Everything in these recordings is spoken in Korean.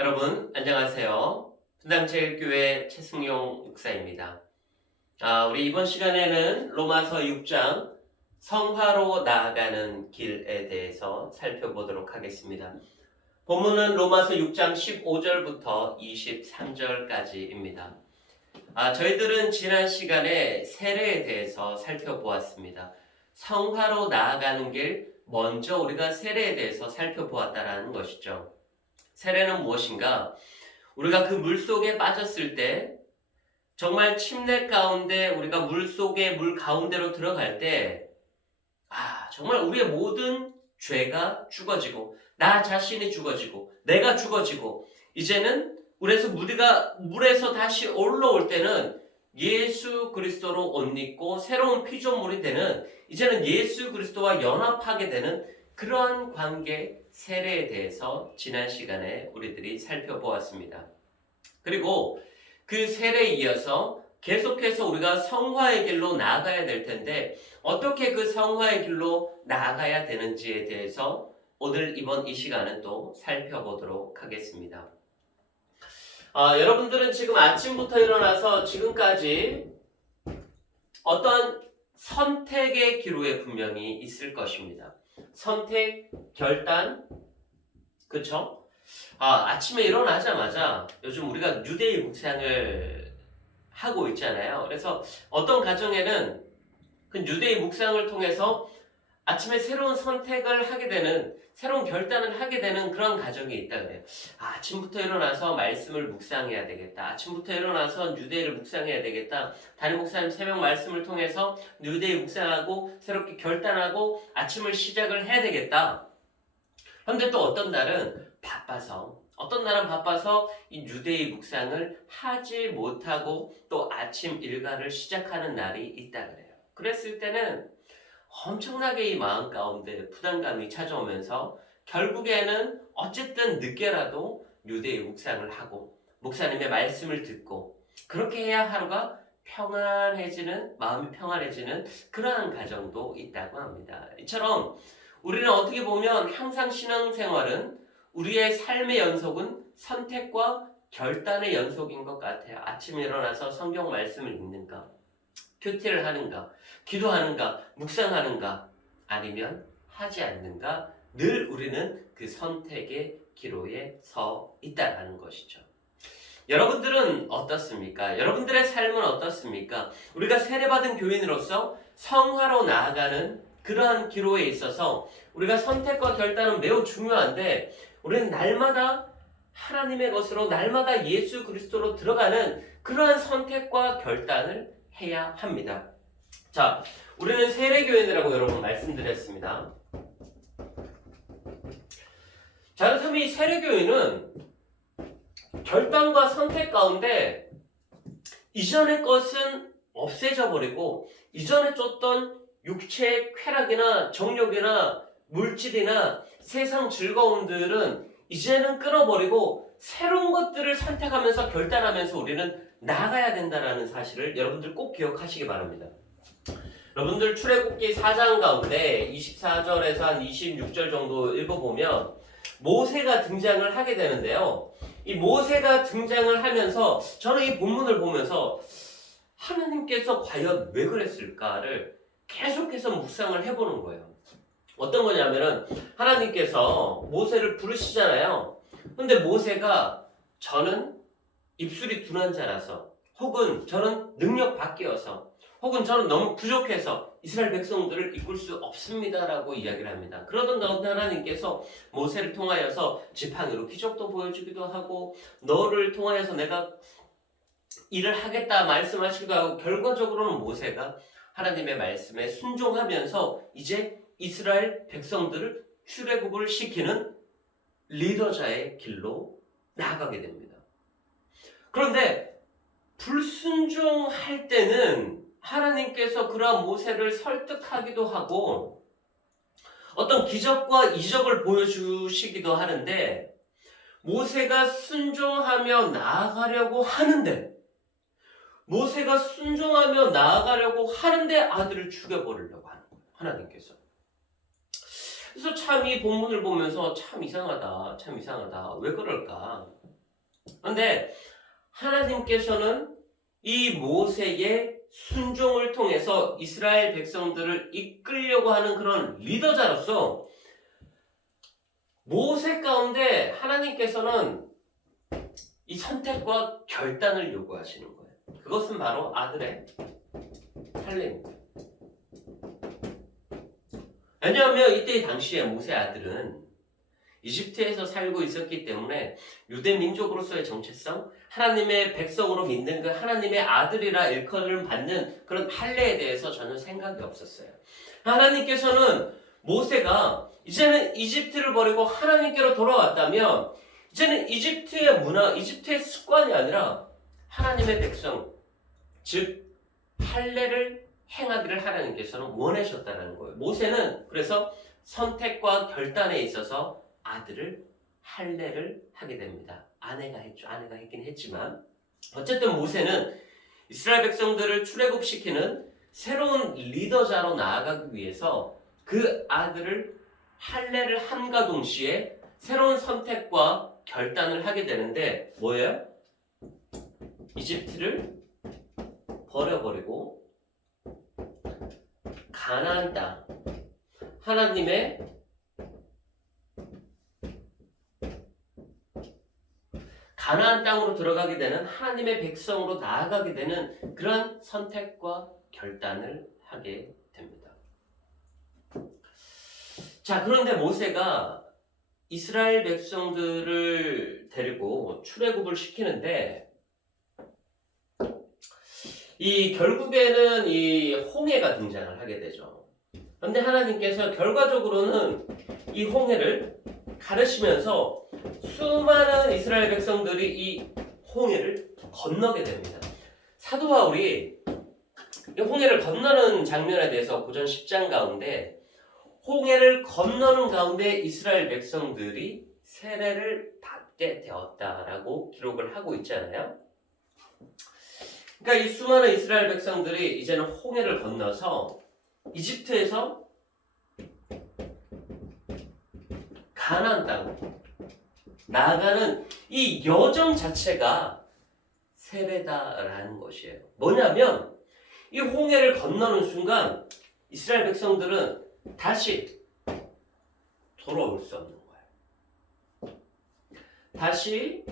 여러분 안녕하세요. 분당제일교회 최승용 목사입니다. 우리 이번 시간에는 로마서 6장 성화로 나아가는 길에 대해서 살펴보도록 하겠습니다. 본문은 로마서 6장 15절부터 23절까지입니다. 저희들은 지난 시간에 세례에 대해서 살펴보았습니다. 성화로 나아가는 길, 먼저 우리가 세례에 대해서 살펴보았다라는 것이죠. 세례는 무엇인가? 우리가 그 물속에 빠졌을 때 정말 침대 가운데 우리가 물 가운데로 들어갈 때 정말 우리의 모든 죄가 죽어지고 나 자신이 죽어지고 내가 죽어지고 이제는 우리가 물에서 다시 올라올 때는 예수 그리스도로 옷 입고 새로운 피조물이 되는 이제는 예수 그리스도와 연합하게 되는 그러한 관계 세례에 대해서 지난 시간에 우리들이 살펴보았습니다. 그리고 그 세례에 이어서 계속해서 우리가 성화의 길로 나아가야 될 텐데 어떻게 그 성화의 길로 나아가야 되는지에 대해서 오늘 이번 이 시간은 또 살펴보도록 하겠습니다. 여러분들은 지금 아침부터 일어나서 지금까지 어떤 선택의 기로에 분명히 있을 것입니다. 선택, 결단, 그쵸? 아침에 일어나자마자 요즘 우리가 뉴데이 묵상을 하고 있잖아요. 그래서 어떤 가정에는 그 뉴데이 묵상을 통해서 아침에 새로운 선택을 하게 되는, 새로운 결단을 하게 되는 그런 가정이 있다 그래요. 아침부터 일어나서 말씀을 묵상해야 되겠다. 아침부터 일어나서 뉴데이를 묵상해야 되겠다. 담임 목사님 새벽 말씀을 통해서 뉴데이 묵상하고 새롭게 결단하고 아침을 시작을 해야 되겠다. 그런데 또 어떤 날은 바빠서 이 뉴데이 묵상을 하지 못하고 또 아침 일과를 시작하는 날이 있다 그래요. 그랬을 때는 엄청나게 이 마음 가운데 부담감이 찾아오면서 결국에는 어쨌든 늦게라도 뉴데이 묵상을 하고 목사님의 말씀을 듣고 그렇게 해야 하루가 마음이 평안해지는 그러한 가정도 있다고 합니다. 이처럼 우리는 어떻게 보면 항상 신앙생활은 우리의 삶의 연속은 선택과 결단의 연속인 것 같아요. 아침에 일어나서 성경 말씀을 읽는가, 큐티를 하는가, 기도하는가, 묵상하는가, 아니면 하지 않는가, 늘 우리는 그 선택의 기로에 서 있다는 것이죠. 여러분들은 어떻습니까? 여러분들의 삶은 어떻습니까? 우리가 세례받은 교인으로서 성화로 나아가는 그러한 기로에 있어서 우리가 선택과 결단은 매우 중요한데 우리는 날마다 하나님의 것으로 날마다 예수 그리스도로 들어가는 그러한 선택과 결단을 해야 합니다. 자, 우리는 세례교인이라고 여러분 말씀드렸습니다. 자, 그렇다면 이 세례교인은 결단과 선택 가운데 이전의 것은 없애져 버리고 이전에 쫓던 육체의 쾌락이나 정욕이나 물질이나 세상 즐거움들은 이제는 끊어버리고 새로운 것들을 선택하면서 결단하면서 우리는 나아가야 된다는 사실을 여러분들 꼭 기억하시기 바랍니다. 여러분들 출애굽기 4장 가운데 24절에서 한 26절 정도 읽어보면 모세가 등장을 하게 되는데요. 이 모세가 등장을 하면서 저는 이 본문을 보면서 하나님께서 과연 왜 그랬을까를 계속해서 묵상을 해보는 거예요. 어떤 거냐면은 하나님께서 모세를 부르시잖아요. 근데 모세가 저는 입술이 둔한 자라서 혹은 저는 능력 밖이어서 혹은 저는 너무 부족해서 이스라엘 백성들을 이끌 수 없습니다라고 이야기를 합니다. 그러던 가운데 하나님께서 모세를 통하여서 지팡이로 기적도 보여주기도 하고 너를 통하여서 내가 일을 하겠다 말씀하시기도 하고 결과적으로는 모세가 하나님의 말씀에 순종하면서 이제 이스라엘 백성들을 출애굽을 시키는 리더자의 길로 나아가게 됩니다. 그런데 불순종할 때는 하나님께서 그러한 모세를 설득하기도 하고 어떤 기적과 이적을 보여주시기도 하는데 모세가 순종하며 나아가려고 하는데 아들을 죽여버리려고 하는 거예요. 하나님께서. 그래서 참 이 본문을 보면서 참 이상하다. 왜 그럴까? 그런데 하나님께서는 이 모세의 순종을 통해서 이스라엘 백성들을 이끌려고 하는 그런 리더자로서 모세 가운데 하나님께서는 이 선택과 결단을 요구하시는 거예요. 그것은 바로 아들의 살림입니다. 왜냐하면 이때 당시에 모세 아들은 이집트에서 살고 있었기 때문에 유대 민족으로서의 정체성, 하나님의 백성으로 믿는 그 하나님의 아들이라 일컬음을 받는 그런 할례에 대해서 전혀 생각이 없었어요. 하나님께서는 모세가 이제는 이집트를 버리고 하나님께로 돌아왔다면 이제는 이집트의 문화, 이집트의 습관이 아니라 하나님의 백성, 즉 할례를 행하기를 하나님께서는 원하셨다는 거예요. 모세는 그래서 선택과 결단에 있어서 아들을 할례를 하게 됩니다. 아내가 했죠. 아내가 했긴 했지만 어쨌든 모세는 이스라엘 백성들을 출애굽시키는 새로운 리더자로 나아가기 위해서 그 아들을 할례를 함과 동시에 새로운 선택과 결단을 하게 되는데 뭐예요? 이집트를 버려버리고 가나안 땅, 하나님의 가나안 땅으로 들어가게 되는 하나님의 백성으로 나아가게 되는 그런 선택과 결단을 하게 됩니다. 자, 그런데 모세가 이스라엘 백성들을 데리고 출애굽을 시키는데 이 결국에는 이 홍해가 등장을 하게 되죠. 그런데 하나님께서 결과적으로는 이 홍해를 가르치면서 수많은 이스라엘 백성들이 이 홍해를 건너게 됩니다. 사도 바울이 이 홍해를 건너는 장면에 대해서 고전 10장 가운데 홍해를 건너는 가운데 이스라엘 백성들이 세례를 받게 되었다라고 기록을 하고 있잖아요. 그러니까 이 수많은 이스라엘 백성들이 이제는 홍해를 건너서 이집트에서 가나안 땅으로 나아가는 이 여정 자체가 세례다라는 것이에요. 뭐냐면 이 홍해를 건너는 순간 이스라엘 백성들은 다시 돌아올 수 없는 거예요. 다시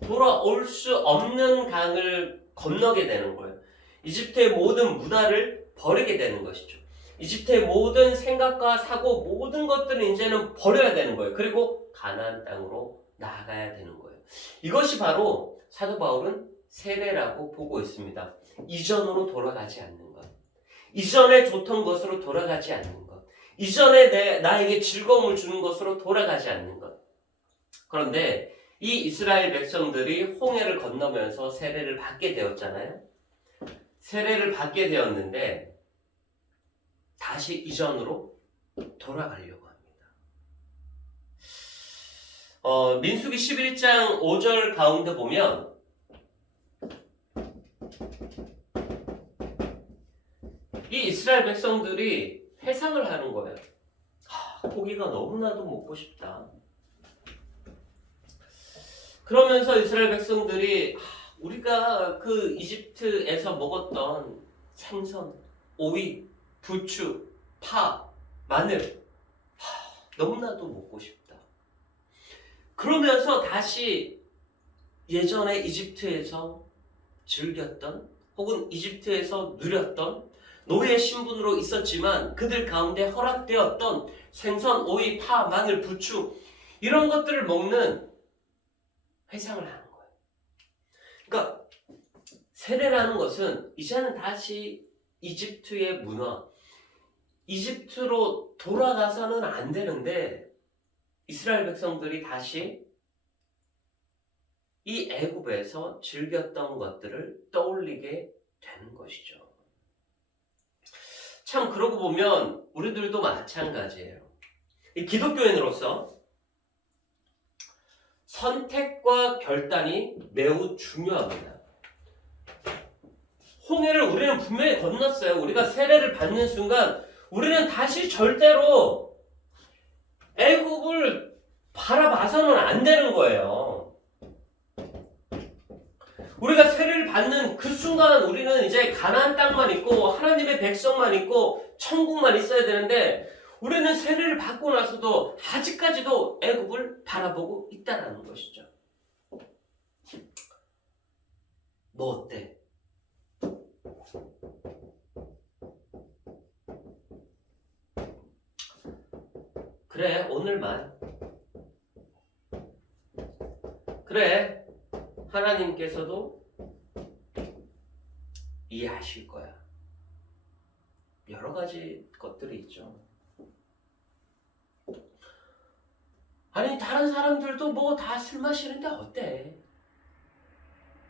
돌아올 수 없는 강을 건너게 되는 거예요. 이집트의 모든 문화를 버리게 되는 것이죠. 이집트의 모든 생각과 사고 모든 것들을 이제는 버려야 되는 거예요. 그리고 가나안 땅으로 나아가야 되는 거예요. 이것이 바로 사도 바울은 세례라고 보고 있습니다. 이전으로 돌아가지 않는 것. 이전에 좋던 것으로 돌아가지 않는 것. 이전에 나에게 즐거움을 주는 것으로 돌아가지 않는 것. 그런데 이 이스라엘 백성들이 홍해를 건너면서 세례를 받게 되었잖아요. 세례를 받게 되었는데 다시 이전으로 돌아가려고 합니다. 민수기 11장 5절 가운데 보면 이 이스라엘 백성들이 회상을 하는 거예요. 고기가 너무나도 먹고 싶다. 그러면서 이스라엘 백성들이 우리가 그 이집트에서 먹었던 생선, 오이, 부추, 파, 마늘 너무나도 먹고 싶다. 그러면서 다시 예전에 이집트에서 즐겼던 혹은 이집트에서 누렸던 노예 신분으로 있었지만 그들 가운데 허락되었던 생선, 오이, 파, 마늘, 부추 이런 것들을 먹는 회상을 하는 거예요. 그러니까 세례라는 것은 이제는 다시 이집트의 문화, 이집트로 돌아가서는 안 되는데 이스라엘 백성들이 다시 이 애굽에서 즐겼던 것들을 떠올리게 되는 것이죠. 참 그러고 보면 우리들도 마찬가지예요. 이 기독교인으로서 선택과 결단이 매우 중요합니다. 홍해를 우리는 분명히 건넜어요. 우리가 세례를 받는 순간 우리는 다시 절대로 애굽을 바라봐서는 안 되는 거예요. 우리가 세례를 받는 그 순간 우리는 이제 가나안 땅만 있고 하나님의 백성만 있고 천국만 있어야 되는데 우리는 세례를 받고 나서도 아직까지도 애굽을 바라보고 있다는 것이죠. 뭐 어때? 그래, 오늘만. 그래, 하나님께서도 이해하실 거야. 여러 가지 것들이 있죠. 아니, 다른 사람들도 뭐 다 술 마시는데 어때?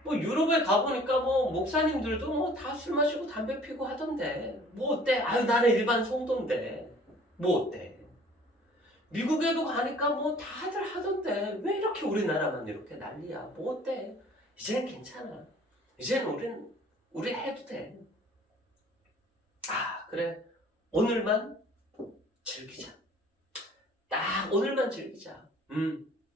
뭐 유럽에 가보니까 뭐 목사님들도 뭐 다 술 마시고 담배 피고 하던데 뭐 어때? 아유, 나는 일반 성도인데 뭐 어때? 미국에도 가니까 뭐 다들 하던데 왜 이렇게 우리나라만 이렇게 난리야? 뭐 어때? 이제는 괜찮아. 이제는 우리 해도 돼. 아, 그래. 오늘만 즐기자. 딱 오늘만 즐기자.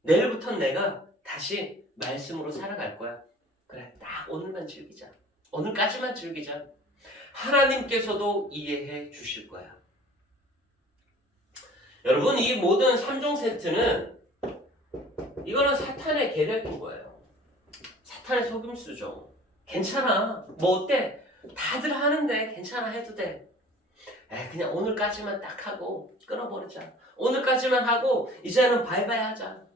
내일부터는 내가 다시 말씀으로 살아갈 거야. 그래, 딱 오늘만 즐기자. 오늘까지만 즐기자. 하나님께서도 이해해 주실 거야. 여러분, 이 모든 3종 세트는 이거는 사탄의 계략인 거예요. 사탄의 속임수죠. 괜찮아. 뭐 어때? 다들 하는데 괜찮아, 해도 돼. 그냥 오늘까지만 딱 하고 끊어버리자. 오늘까지만 하고 이제는 바이바이 하자.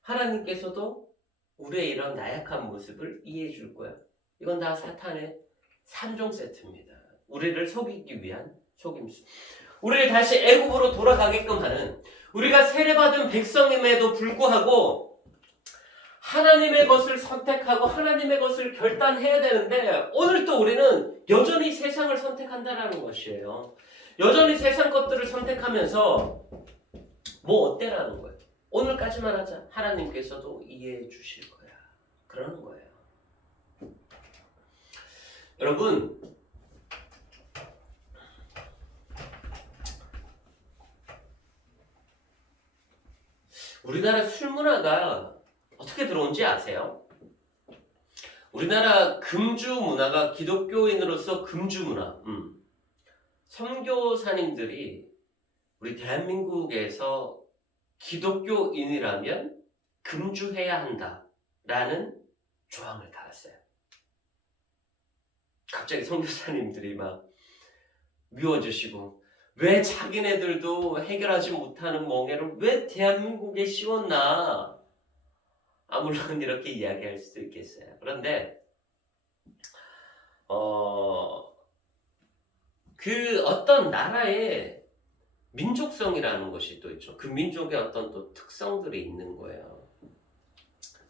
하나님께서도 우리의 이런 나약한 모습을 이해해 줄 거야. 이건 다 사탄의 3종 세트입니다. 우리를 속이기 위한 속임수. 우리를 다시 애굽으로 돌아가게끔 하는, 우리가 세례받은 백성임에도 불구하고 하나님의 것을 선택하고 하나님의 것을 결단해야 되는데 오늘 또 우리는 여전히 세상을 선택한다는 것이에요. 여전히 세상 것들을 선택하면서 뭐 어때라는 거예요. 오늘까지만 하자. 하나님께서도 이해해 주실 거야. 그러는 거예요. 여러분, 우리나라 술 문화가 어떻게 들어온지 아세요? 우리나라 금주 문화가 기독교인으로서 금주 문화. 선교사님들이 우리 대한민국에서 기독교인이라면 금주해야 한다라는 조항을 달았어요. 갑자기 선교사님들이 막 미워지시고, 왜 자기네들도 해결하지 못하는 멍해를 왜 대한민국에 씌웠나? 물론 이렇게 이야기할 수도 있겠어요. 그런데 그 어떤 나라의 민족성이라는 것이 또 있죠. 그 민족의 어떤 또 특성들이 있는 거예요.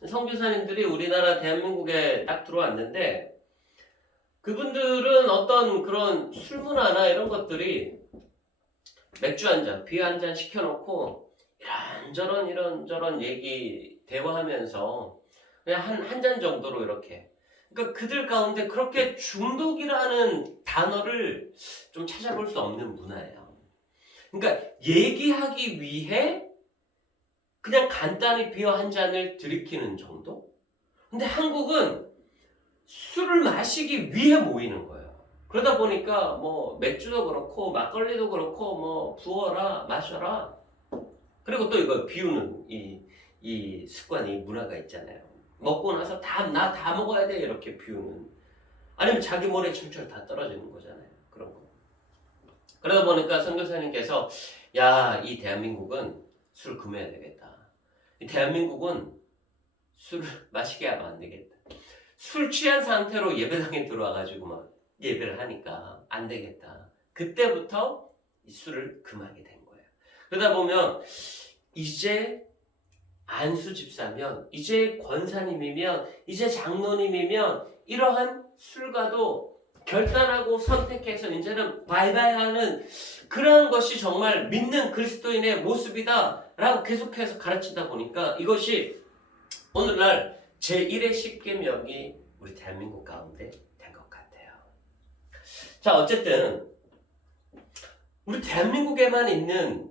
선교사님들이 우리나라 대한민국에 딱 들어왔는데 그분들은 어떤 그런 술 문화나 이런 것들이 맥주 한 잔, 비어 한 잔 시켜놓고 이런저런 얘기 대화하면서 그냥 한 잔 정도로 이렇게. 그러니까 그들 가운데 그렇게 중독이라는 단어를 좀 찾아볼 수 없는 문화예요. 그러니까 얘기하기 위해 그냥 간단히 비어 한 잔을 들이키는 정도? 근데 한국은 술을 마시기 위해 모이는 거예요. 그러다 보니까 뭐 맥주도 그렇고 막걸리도 그렇고 뭐 부어라 마셔라. 그리고 또 이거 비우는 이 습관이 문화가 있잖아요. 먹고 나서 나 다 먹어야 돼 이렇게 비우는. 아니면 자기 머리에 철철 다 떨어지는 거잖아요. 그런 거. 그러다 보니까 선교사님께서 야, 이 대한민국은 술 금해야 되겠다. 이 대한민국은 술을 마시게 하면 안 되겠다. 술 취한 상태로 예배당에 들어와가지고 막 예배를 하니까 안 되겠다. 그때부터 이 술을 금하게 된 거예요. 그러다 보면 이제 안수 집사면, 이제 권사님이면, 이제 장로님이면 이러한 술과도 결단하고 선택해서 이제는 바이바이 하는 그러한 것이 정말 믿는 그리스도인의 모습이다 라고 계속해서 가르치다 보니까 이것이 오늘날 제1의 십계명이 우리 대한민국 가운데 된 것 같아요. 자, 어쨌든 우리 대한민국에만 있는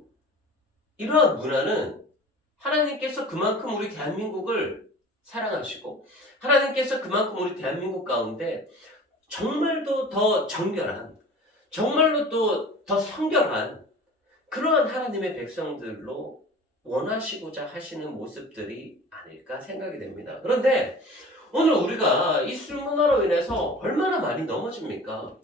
이러한 문화는 하나님께서 그만큼 우리 대한민국을 사랑하시고 하나님께서 그만큼 우리 대한민국 가운데 정말도 더 정결한, 정말로 또 더 성결한 그러한 하나님의 백성들로 원하시고자 하시는 모습들이 아닐까 생각이 됩니다. 그런데 오늘 우리가 이 술 문화로 인해서 얼마나 많이 넘어집니까?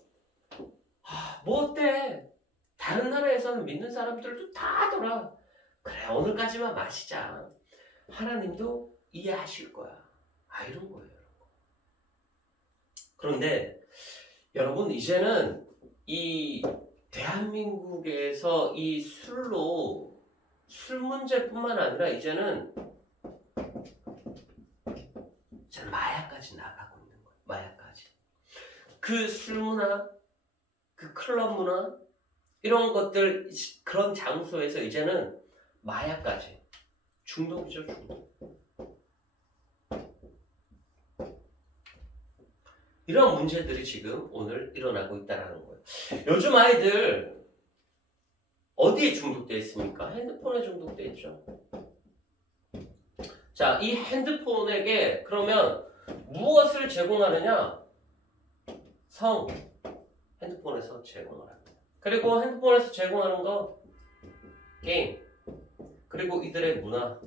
뭐 어때? 다른 나라에서는 믿는 사람들도 다 하더라. 그래, 오늘까지만 마시자. 하나님도 이해하실 거야. 이런 거예요. 그런데 여러분, 이제는 이 대한민국에서 이 술 문제뿐만 아니라 이제는 마약까지 나가고 있는 거예요. 마약까지. 그 술 문화, 그 클럽 문화, 이런 것들, 그런 장소에서 이제는 마약까지. 중독이죠, 중독. 이런 문제들이 지금 오늘 일어나고 있다는 거예요. 요즘 아이들 어디에 중독되어 있습니까? 핸드폰에 핸드폰에 있죠. 자, 이 핸드폰에게 그러면 무엇을 제공하느냐? 핸드폰에서 제공을 합니다. 그리고 핸드폰에서 제공하는 거 게임, 그리고 이들의 문화,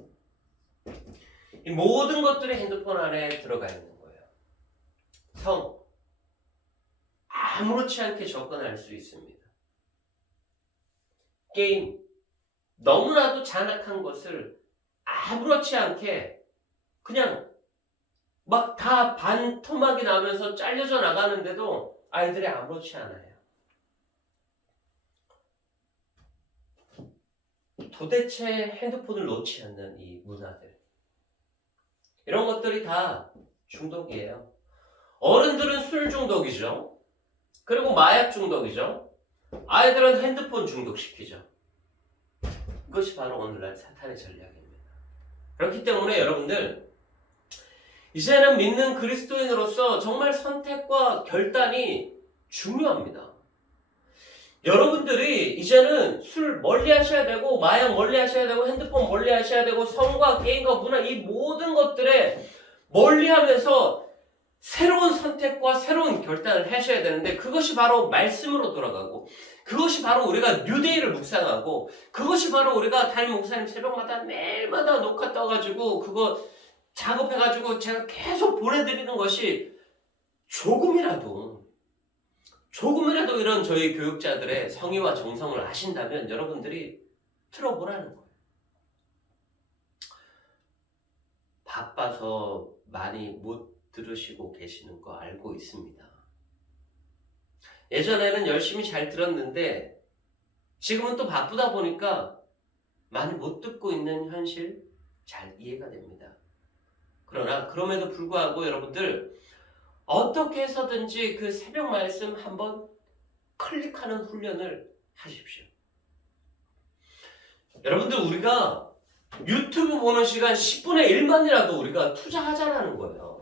이 모든 것들이 핸드폰 안에 들어가 있는 거예요. 아무렇지 않게 접근할 수 있습니다. 게임, 너무나도 잔악한 것을 아무렇지 않게 그냥 막 다 반토막이 나면서 잘려져 나가는데도 아이들이 아무렇지 않아요. 도대체 핸드폰을 놓지 않는 이 문화들, 이런 것들이 다 중독이에요. 어른들은 술 중독이죠. 그리고 마약 중독이죠. 아이들은 핸드폰 중독시키죠. 이것이 바로 오늘날 사탄의 전략입니다. 그렇기 때문에 여러분들, 이제는 믿는 그리스도인으로서 정말 선택과 결단이 중요합니다. 여러분들이 이제는 술 멀리 하셔야 되고, 마약 멀리 하셔야 되고, 핸드폰 멀리 하셔야 되고, 성과 게임과 문화, 이 모든 것들에 멀리 하면서 새로운 선택과 새로운 결단을 하셔야 되는데, 그것이 바로 말씀으로 돌아가고, 그것이 바로 우리가 뉴데이를 묵상하고, 그것이 바로 우리가 담임 목사님 새벽마다 매일마다 녹화 떠가지고 그거 작업해가지고 제가 계속 보내드리는 것이 조금이라도 이런 저희 교육자들의 성의와 정성을 아신다면 여러분들이 틀어보라는 거예요. 바빠서 많이 못 들으시고 계시는 거 알고 있습니다. 예전에는 열심히 잘 들었는데 지금은 또 바쁘다 보니까 많이 못 듣고 있는 현실 잘 이해가 됩니다. 그러나 그럼에도 불구하고 여러분들 어떻게 해서든지 그 새벽 말씀 한번 클릭하는 훈련을 하십시오. 여러분들, 우리가 유튜브 보는 시간 10분의 1만이라도 우리가 투자하자라는 거예요.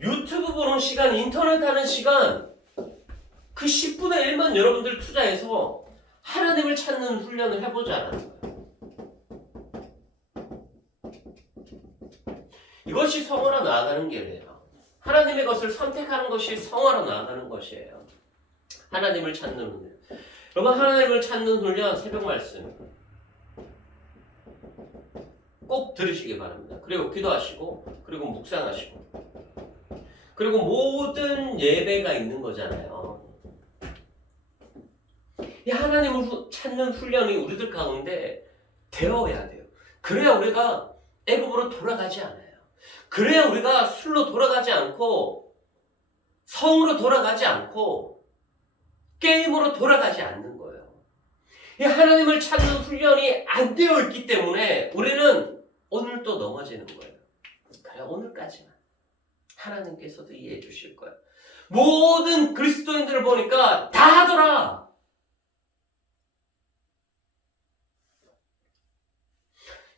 유튜브 보는 시간, 인터넷 하는 시간, 그 10분의 1만 여러분들 투자해서 하나님을 찾는 훈련을 해보자라는 거예요. 이것이 성화로 나아가는 길이에요. 하나님의 것을 선택하는 것이 성화로 나아가는 것이에요. 하나님을 찾는 훈련. 여러분, 하나님을 찾는 훈련, 새벽 말씀 꼭 들으시기 바랍니다. 그리고 기도하시고, 그리고 묵상하시고, 그리고 모든 예배가 있는 거잖아요. 이 하나님을 찾는 훈련이 우리들 가운데 되어야 돼요. 그래야 우리가 애굽으로 돌아가지 않아요. 그래야 우리가 술로 돌아가지 않고, 성으로 돌아가지 않고, 게임으로 돌아가지 않는 거예요. 이 하나님을 찾는 훈련이 안 되어 있기 때문에 우리는 오늘 또 넘어지는 거예요. 그래, 오늘까지만. 하나님께서도 이해해 주실 거예요. 모든 그리스도인들을 보니까 다 하더라.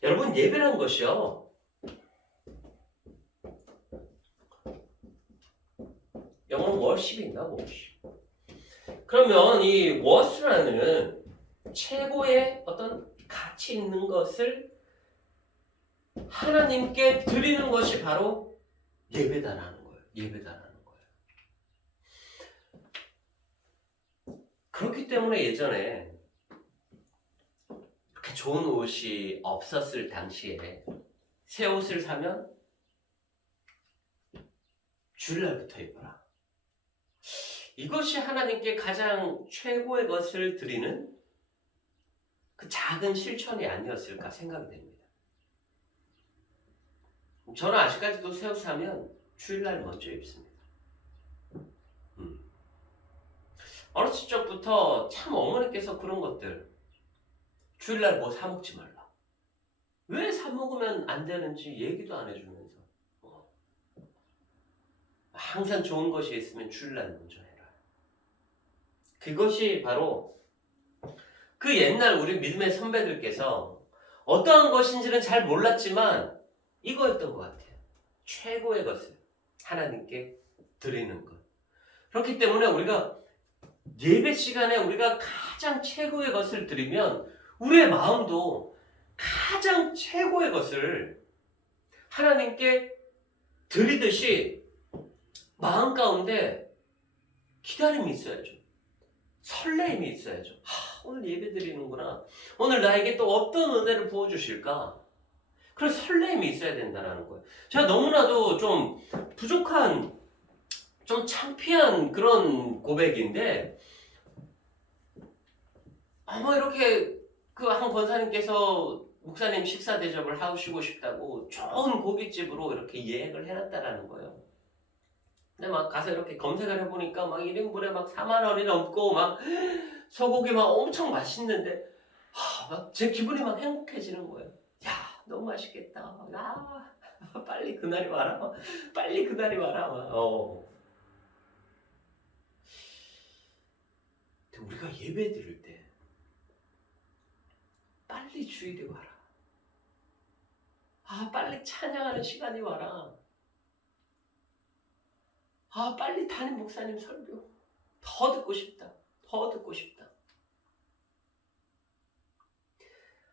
여러분, 예배라는 것이요, 영어는 워십인가, 워십. 그러면 이 워스라는 최고의 어떤 가치 있는 것을 하나님께 드리는 것이 바로 예배다라는 거예요. 예배다라는 거예요. 그렇기 때문에 예전에 이렇게 좋은 옷이 없었을 당시에 새 옷을 사면 주일날부터 입어라. 이것이 하나님께 가장 최고의 것을 드리는 그 작은 실천이 아니었을까 생각이 됩니다. 저는 아직까지도 새 옷 사면 주일날 먼저 입습니다. 어렸을 적부터 참 어머니께서 그런 것들, 주일날 뭐 사 먹지 말라, 왜 사 먹으면 안 되는지 얘기도 안 해주면서 항상 좋은 것이 있으면 주일날 먼저 해라. 그것이 바로 그 옛날 우리 믿음의 선배들께서 어떠한 것인지는 잘 몰랐지만 이거였던 것 같아요. 최고의 것을 하나님께 드리는 것. 그렇기 때문에 우리가 예배 시간에 우리가 가장 최고의 것을 드리면 우리의 마음도 가장 최고의 것을 하나님께 드리듯이 마음 가운데 기다림이 있어야죠. 설레임이 있어야죠. 오늘 예배 드리는구나. 오늘 나에게 또 어떤 은혜를 부어주실까? 그런 설레임이 있어야 된다는 거예요. 제가 너무나도 좀 부족한, 좀 창피한 그런 고백인데, 뭐 이렇게 그 한 권사님께서 목사님 식사 대접을 하시고 싶다고 좋은 고깃집으로 이렇게 예약을 해놨다라는 거예요. 근데 막 가서 이렇게 검색을 해보니까 막 1인분에 막 4만 원이 넘고 막 소고기 막 엄청 맛있는데 막 제 기분이 막 행복해지는 거예요. 야, 너무 맛있겠다. 야, 빨리 그날이 와라. 빨리 그날이 와라. 근데 우리가 예배 드릴 때 빨리 주일이 와라. 빨리 찬양하는 시간이 와라. 빨리 담임 목사님 설교 더 듣고 싶다. 더 듣고 싶다.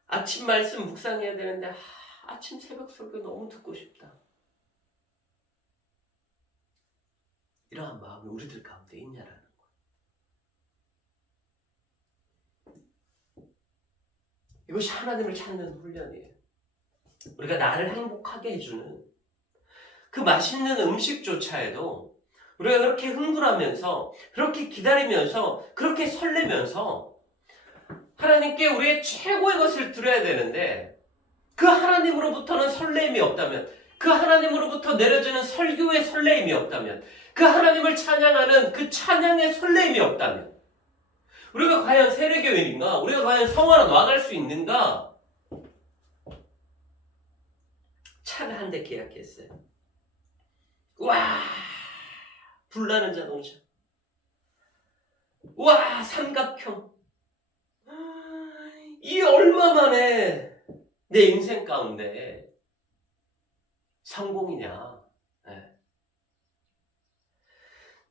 아침 말씀 묵상해야 되는데 아침 새벽 설교 너무 듣고 싶다. 이러한 마음이 우리들 가운데 있냐라는 거예요. 이것이 하나님을 찾는 훈련이에요. 우리가 나를 행복하게 해주는 그 맛있는 음식조차에도 우리가 그렇게 흥분하면서, 그렇게 기다리면서, 그렇게 설레면서 하나님께 우리의 최고의 것을 드려야 되는데, 그 하나님으로부터는 설레임이 없다면, 그 하나님으로부터 내려지는 설교의 설레임이 없다면, 그 하나님을 찬양하는 그 찬양의 설레임이 없다면, 우리가 과연 세례교인인가? 우리가 과연 성화로 나아갈 수 있는가? 차를 한 대 계약했어요. 와, 불나는 자동차. 와, 삼각형. 이 얼마 만에 내 인생 가운데 성공이냐. 네.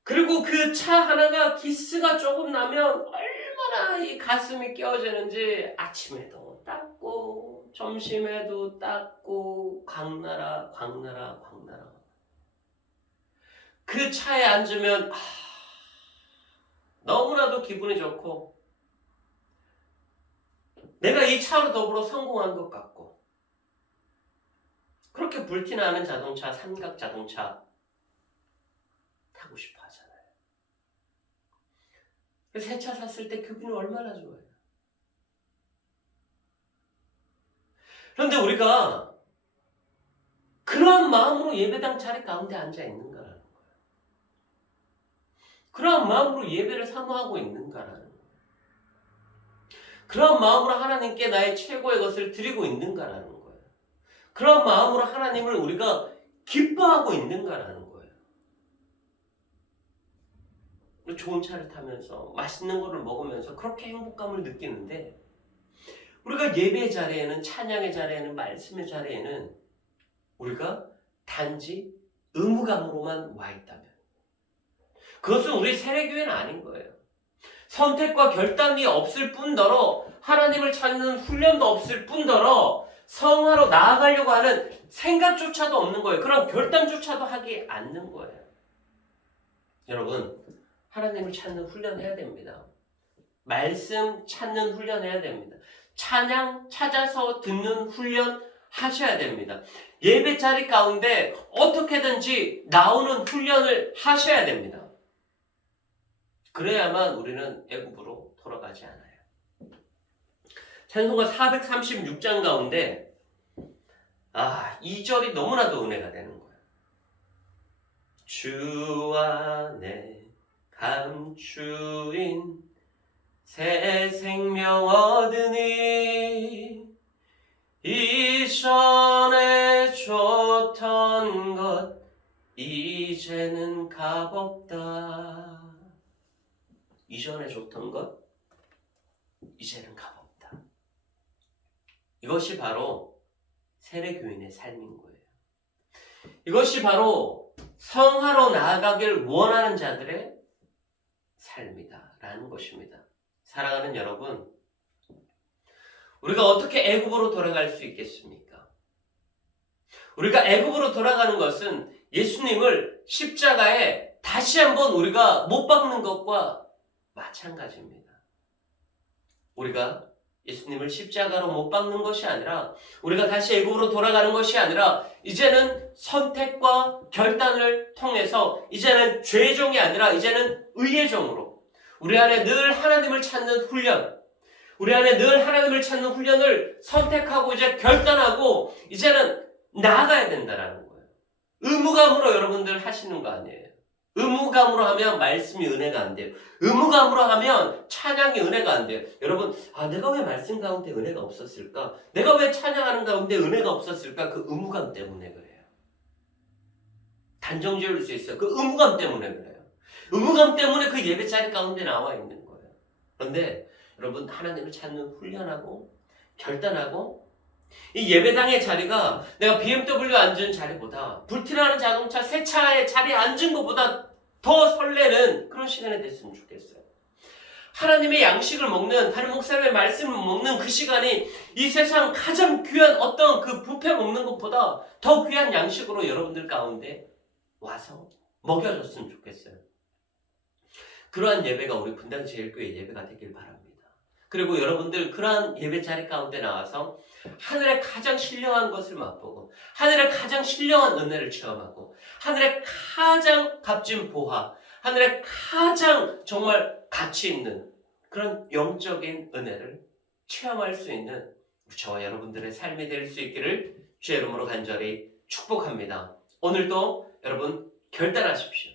그리고 그 차 하나가 기스가 조금 나면 얼마나 이 가슴이 깨어지는지 아침에도 닦고 점심에도 닦고 광나라. 그 차에 앉으면 너무나도 기분이 좋고 내가 이 차로 더불어 성공한 것 같고 그렇게 불티나는 자동차, 삼각 자동차 타고 싶어 하잖아요. 새 차 샀을 때 기분이 얼마나 좋아요. 그런데 우리가 그러한 마음으로 예배당 자리 가운데 앉아 있는가라는 거예요. 그러한 마음으로 예배를 사모하고 있는가라는 거예요. 그러한 마음으로 하나님께 나의 최고의 것을 드리고 있는가라는 거예요. 그러한 마음으로 하나님을 우리가 기뻐하고 있는가라는 거예요. 좋은 차를 타면서 맛있는 거를 먹으면서 그렇게 행복감을 느끼는데 우리가 예배 자리에는, 찬양의 자리에는, 말씀의 자리에는 우리가 단지 의무감으로만 와 있다면 그것은 우리 세례교회는 아닌 거예요. 선택과 결단이 없을 뿐더러 하나님을 찾는 훈련도 없을 뿐더러 성화로 나아가려고 하는 생각조차도 없는 거예요. 그런 결단조차도 하지 않는 거예요. 여러분, 하나님을 찾는 훈련해야 됩니다. 말씀 찾는 훈련해야 됩니다. 찬양 찾아서 듣는 훈련 하셔야 됩니다. 예배 자리 가운데 어떻게든지 나오는 훈련을 하셔야 됩니다. 그래야만 우리는 애굽으로 돌아가지 않아요. 찬송가 436장 가운데 2절이 너무나도 은혜가 되는 거예요. 주 안에 감추인 새 생명 얻으니 이전에 줬던 것 이제는 값없다. 이전에 줬던 것 이제는 값없다. 이것이 바로 세례교인의 삶인 거예요. 이것이 바로 성화로 나아가길 원하는 자들의 삶이다 라는 것입니다. 사랑하는 여러분, 우리가 어떻게 애굽으로 돌아갈 수 있겠습니까? 우리가 애굽으로 돌아가는 것은 예수님을 십자가에 다시 한번 우리가 못 박는 것과 마찬가지입니다. 우리가 예수님을 십자가로 못 박는 것이 아니라, 우리가 다시 애굽으로 돌아가는 것이 아니라, 이제는 선택과 결단을 통해서 이제는 죄의 종이 아니라 이제는 의의 종으로 우리 안에 늘 하나님을 찾는 훈련, 우리 안에 늘 하나님을 찾는 훈련을 선택하고 이제 결단하고 이제는 나아가야 된다는 거예요. 의무감으로 여러분들 하시는 거 아니에요. 의무감으로 하면 말씀이 은혜가 안 돼요. 의무감으로 하면 찬양이 은혜가 안 돼요. 여러분, 내가 왜 말씀 가운데 은혜가 없었을까? 내가 왜 찬양하는 가운데 은혜가 없었을까? 그 의무감 때문에 그래요. 단정 지을 수 있어요. 그 의무감 때문에 그래요. 의무감 때문에 그 예배 자리 가운데 나와 있는 거예요. 그런데 여러분, 하나님을 찾는 훈련하고 결단하고 이 예배당의 자리가 내가 BMW 앉은 자리보다 불티나는 자동차 새 차의 자리에 앉은 것보다 더 설레는 그런 시간이 됐으면 좋겠어요. 하나님의 양식을 먹는, 다른 목사님의 말씀을 먹는 그 시간이 이 세상 가장 귀한 어떤 그 뷔페 먹는 것보다 더 귀한 양식으로 여러분들 가운데 와서 먹여줬으면 좋겠어요. 그러한 예배가 우리 분당제일교회 예배가 되길 바랍니다. 그리고 여러분들 그러한 예배 자리 가운데 나와서 하늘의 가장 신령한 것을 맛보고 하늘의 가장 신령한 은혜를 체험하고 하늘의 가장 값진 보화, 하늘의 가장 정말 가치 있는 그런 영적인 은혜를 체험할 수 있는 저와 여러분들의 삶이 될 수 있기를 주의 이름으로 간절히 축복합니다. 오늘도 여러분 결단하십시오.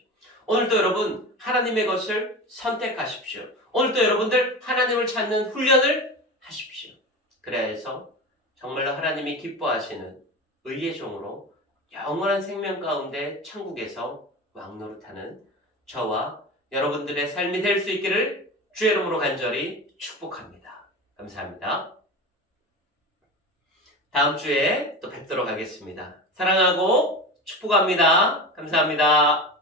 오늘도 여러분 하나님의 것을 선택하십시오. 오늘도 여러분들 하나님을 찾는 훈련을 하십시오. 그래서 정말로 하나님이 기뻐하시는 의의 종으로 영원한 생명 가운데 천국에서 왕노릇하는 저와 여러분들의 삶이 될 수 있기를 주의 이름으로 간절히 축복합니다. 감사합니다. 다음 주에 또 뵙도록 하겠습니다. 사랑하고 축복합니다. 감사합니다.